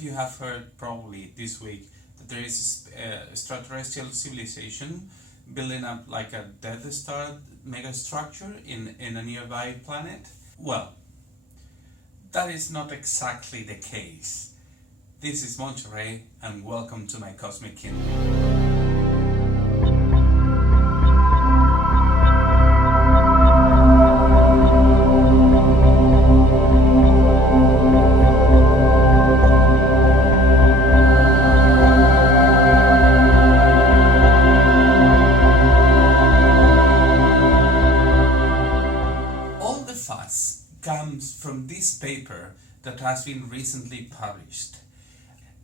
of you have heard probably this week that there is a extraterrestrial civilization building up like a Death Star megastructure in a nearby planet. Well, that is not exactly the case. This is Monterey, and welcome to my Cosmic Kingdom. Comes from this paper that has been recently published,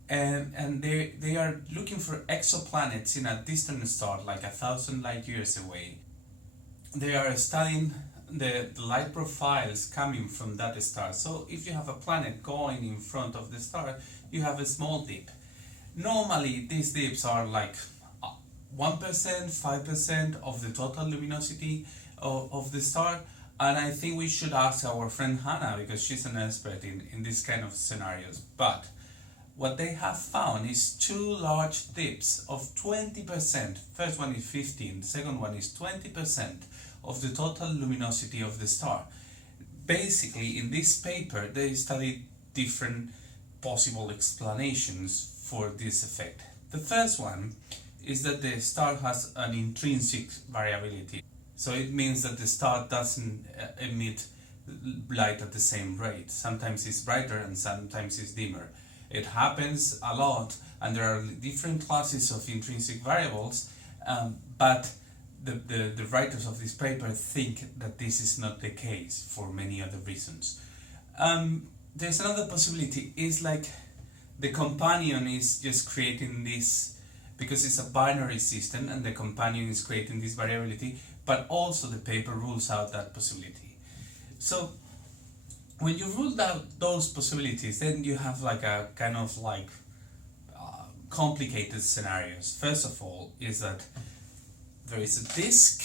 and they are looking for exoplanets in a distant star like 1,000 light years away. They are studying the light profiles coming from that star. So if you have a planet going in front of the star, you have a small dip. Normally these dips are like 1%, 5% of the total luminosity of the star. And I think we should ask our friend Hannah, because she's an expert in this kind of scenarios. But what they have found is two large dips of 20%. First one is 15, the second one is 20% of the total luminosity of the star. Basically, in this paper, they studied different possible explanations for this effect. The first one is that the star has an intrinsic variability. So it means that the star doesn't emit light at the same rate. Sometimes it's brighter and sometimes it's dimmer. It happens a lot, and there are different classes of intrinsic variables, but the writers of this paper think that this is not the case for many other reasons. There's another possibility, is like the companion is just creating this, because it's a binary system and the companion is creating this variability, but also the paper rules out that possibility. So when you rule out those possibilities, then you have like a kind of like complicated scenarios. First of all is that there is a disk,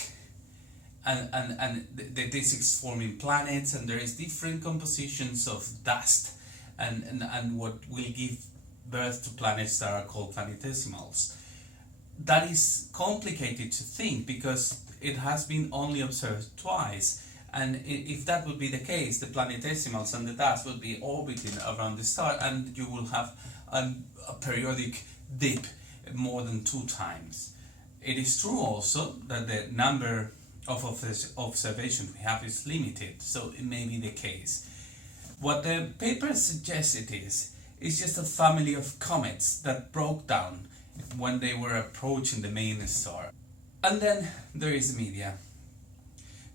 and the disk is forming planets, and there is different compositions of dust and what will give birth to planets that are called planetesimals. That is complicated to think because it has been only observed twice, and if that would be the case, the planetesimals and the dust would be orbiting around the star, and you will have a periodic dip more than 2 times. It is true also that the number of observations we have is limited, so it may be the case. What the paper suggested is just a family of comets that broke down when they were approaching the main star. And then there is the media.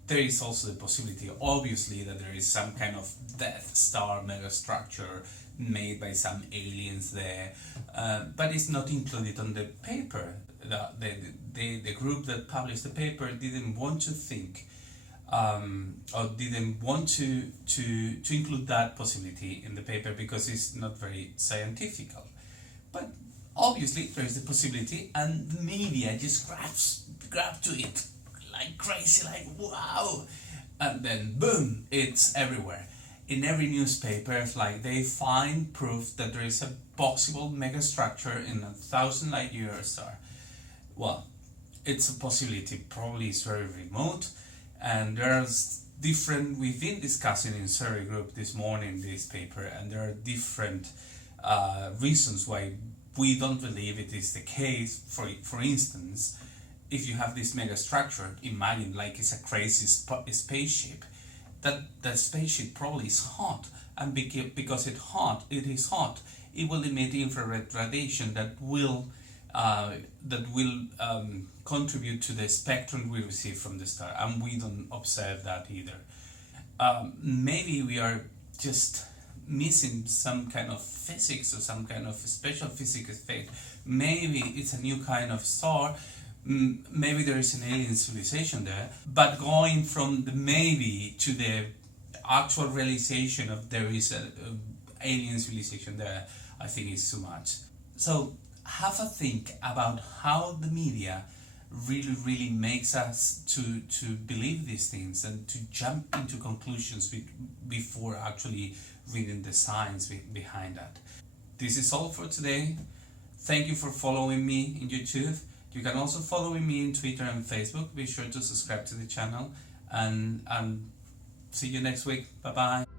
There is also the possibility, obviously, that there is some kind of Death Star megastructure made by some aliens there, but it's not included on the paper. The group that published the paper didn't want to think, or didn't want to include that possibility in the paper because it's not very scientific. But obviously there is the possibility, and the media just grab to it like crazy, like wow, and then boom, it's everywhere. In every newspaper, like they find proof that there is a possible megastructure in 1,000 light year star. Well, it's a possibility, probably it's very remote, and there's different, we've been discussing in survey group this morning this paper, and there are different reasons why we don't believe it is the case. For instance, if you have this megastructure, imagine like it's a crazy spaceship, that the spaceship probably is hot, and because it is hot, it will emit infrared radiation that will contribute to the spectrum we receive from the star, and we don't observe that either. Maybe we are just missing some kind of physics or some kind of special physics effect. Maybe it's a new kind of star, maybe there is an alien civilization there, but going from the maybe to the actual realization of there is an alien civilization there, I think is too much. So have a think about how the media really makes us to believe these things and to jump into conclusions before actually reading the science behind that. this is all for today. Thank you for following me in YouTube. You can also follow me in Twitter and Facebook. Be sure to subscribe to the channel, and see you next week. Bye bye.